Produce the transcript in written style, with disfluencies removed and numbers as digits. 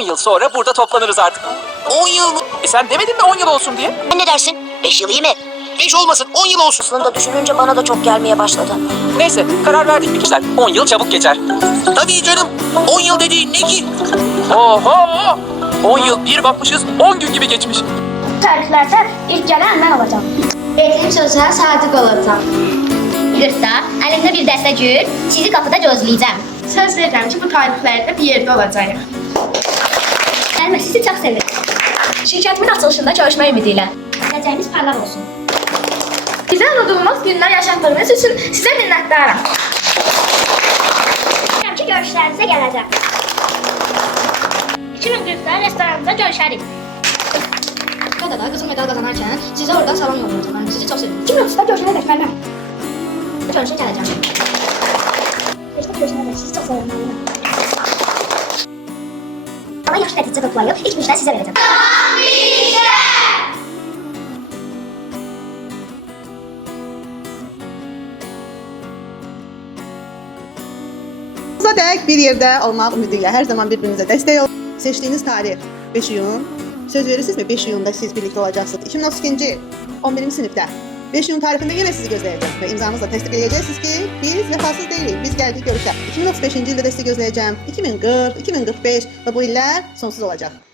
10 yıl sonra burada toplanırız artık. 10 yıl mı? Sen demedin mi 10 yıl olsun diye? Sen ne dersin? 5 yıl iyi mi? 5 olmasın, 10 yıl olsun. Aslında düşününce bana da çok gelmeye başladı. Neyse, karar verdik bir güzel. 10 yıl çabuk geçer. Tabii canım. 10 yıl dediğin ne ki? Oho! 10 yıl bir bakmışız 10 gün gibi geçmiş. Tariflərdə ilk gələn mən olacağam. Etdiyim sözə sadiq olacağım. Qırxda əlimdə bir dəstə gül, sizi qapıda gözləyəcəm. Söz verirəm ki, bu tariflərdə bir yerdə olacağıq. Gəlmə, sizi çox sevirəm. Şirkətimin açılışında görüşmək ümidi ilə. Gələcəyiniz parlaq olsun. Bizə unudulmaz günlər yaşatdığınız üçün sizə minnətdaram. Deyirəm ki, görüşlərinizə gələcəm. 2040-da restoranımızda görüşərik. Qadada qızıl medal qazanarkən sizə oradan salam yollayacağam. Mən sizi çox sevirəm. 2030-da görüşənə dək müəllim. Görüşə gələcəm. Görüşənə dək sizi çox sevirəm müəllim. Ama yaxşı nəticə toplayıb ilk müştəri sizə verəcəm. Dək bir yerdə olmaq ümidi ilə hər zaman bir-birinizə dəstək olun. Seçdiyiniz tarix 5 iyun. Söz verirsinizmi 5 iyunda siz birlikdə olacaqsınız. 2032-ci il 11-ci sinifdə 5 iyun tarixində yenə sizi gözləyəcəm və imzanızla təsdiq edəcəksiniz ki, biz vəfasız deyilik, biz gəldik görüşə. 2035-ci ildə də sizi gözləyəcəm. 2040, 2045 və bu illər sonsuz olacaq.